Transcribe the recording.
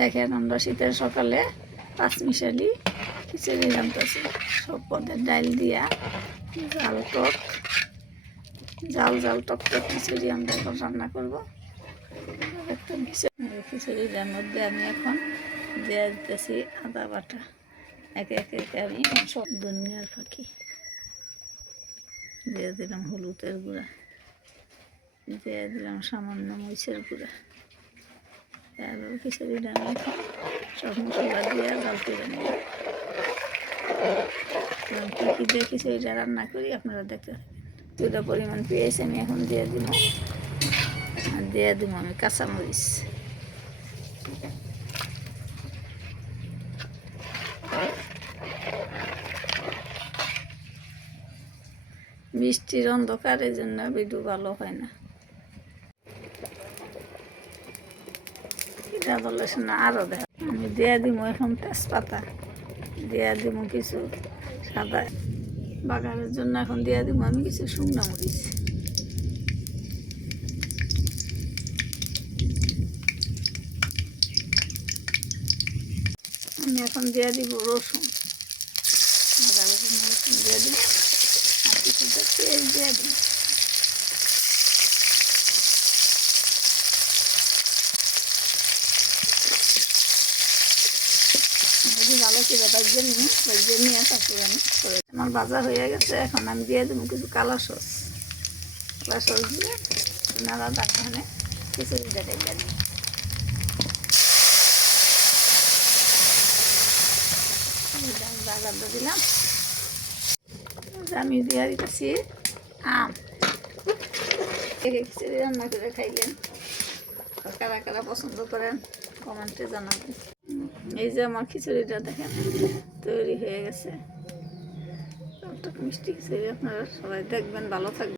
দেখেন আমরা শীতের সকালে পাঁচমিশালি খিচুড়ি রান্তেছি সব পদের ডাল দিয়া জাল টক খিচুড়ি আমরা এখন রান্না করবো। খিচুড়িটার মধ্যে আমি এখন দিয়ে দিতেছি আদা বাটা, একে একে আমি সব ধনিয়ার ফাঁকি দিয়ে দিলাম, হলুদের গুঁড়া দিয়ে দিলাম, সামান্য মরিচের গুঁড়া। তারপর খিচুড়িটা আমি এখন সব মশলা দিয়ে জাল করে নিই। কী কী দিয়ে খিচুড়িটা রান্না করি আপনারা দেখতে থাকেন। দুটো পরিমাণ পেঁয়াজ আমি এখন দিয়ে দিব, আর দিয়ে দিব আমি কাঁচামরিচ। বৃষ্টির অন্ধকারের জন্য ভিডিও ভালো হয় না। এটা বলে না আরও দেখা আমি দিয়ে দিব এখন তেজপাতা, দিয়ে দিব কিছু সাদা বাগানের জন্য, এখন দিয়ে দিব আমি কিছু শুকনো মরিচ। আমি এখন দিয়ে দিব রসুন, রসুন দিয়ে দিব, আর কিছুটা পেঁয়াজ দিয়ে দিব। ভালো করে বাজিয়ে নিয়ে তারপরে আমি করে আমার ভাজা হয়ে গেছে। এখন আমি দিয়ে দেবো কিছু কালা সস দিয়ে নাড়া দাঁড়ানে খিচুড়িটা ঢেকে দিই। বাগারটা দিলাম, আমি দিয়ে দিতেছি আম। খিচুড়ি রান্না করে খাইলেন, কারা কারা পছন্দ করেন কমেন্টে জানাবেন। এই যে আমার খিচুড়িটা দেখেন তৈরি হয়ে গেছে, মিষ্টি খিচুড়ি। আপনারা সবাই দেখবেন, ভালো থাকবেন।